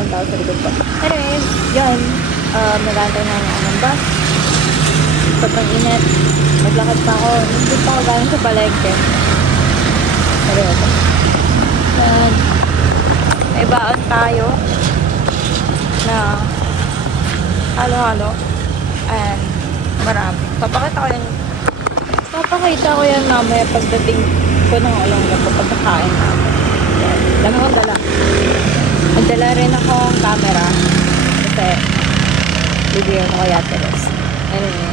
walang tao sa likod ko. Anyways, yun. Nagantay na ako ng bus. Sobrang init. Maglakad pa ako. Nandun pa ako galing sa palengke. Seryoso. And, may baon tayo na halo-halo. And, marami. Papakita ko yan mamaya pagdating ko ng Olonga po pagkakain namin. Dami kong dala. Magdala rin akong camera kasi bibigyan ko kay Ate Ros. Anyway.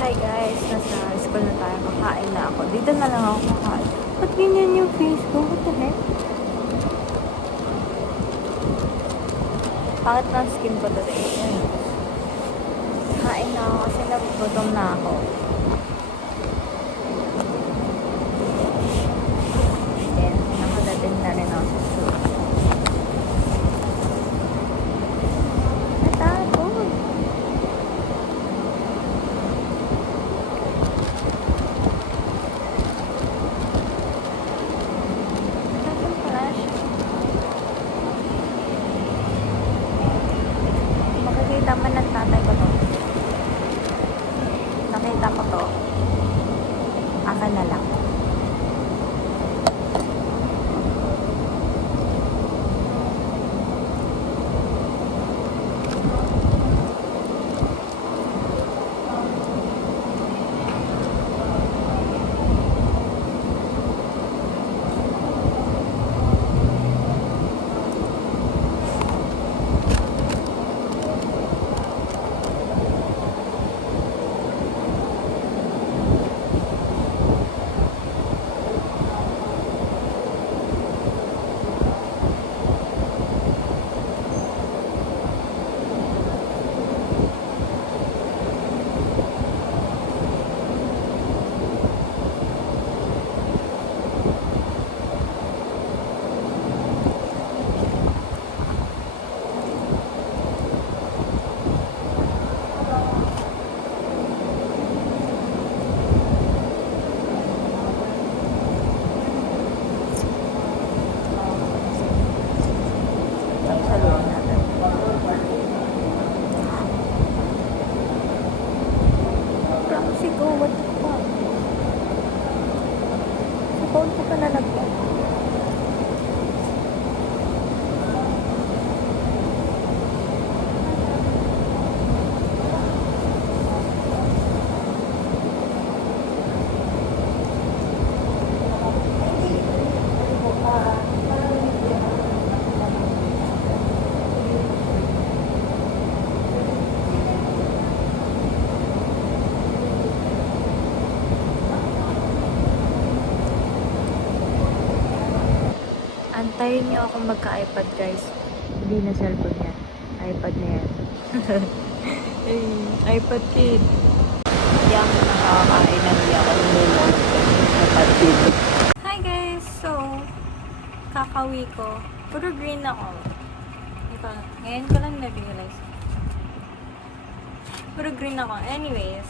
Hi guys, nasa school na tayo. Kakain na ako. Dito na lang ako kakain. Ba't ganyan yung face ko? What the heck? Pangit na skin ko today. Ayan. Kain na ako kasi nagugutom na ako. Then, nakadating na rin ako sa school. Natakot. Natakot pala siya. Makikita man ng tatay ko to. Nakita ko to. Akin na lang. Saluhin natin. Mexico, what the fuck? Sa phone ko pa nalagyan. Antayin niyo akong magka-iPad guys. Hindi na cellphone yan. iPad na yan. Hey, iPad kid. Hindi ako nakakain ng hindi ako nilulog. iPad kid. Hi guys! So, kakawi ko. Puro green ako. Ito, ngayon ko lang na-realize. Puro green ako. Anyways,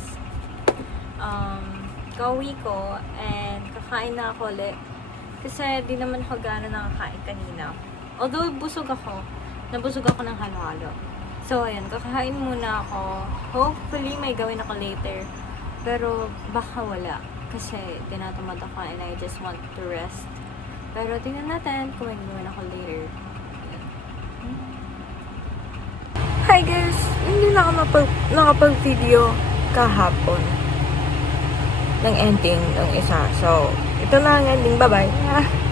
kauwi ko and kakain na ako ulit. Kasi di naman ako gano'n nakakain kanina. Although busog ako, nabusog ako ng halo-halo. So ayun, kakain muna ako. Hopefully may gawin ako later. Pero baka wala. Kasi tinatamad ako and I just want to rest. Pero tingnan natin kung may gawin ako later. Hi guys! Hindi na ako nakapag-video kahapon ng ending ng isa. So, ito na ang ending. Bye-bye!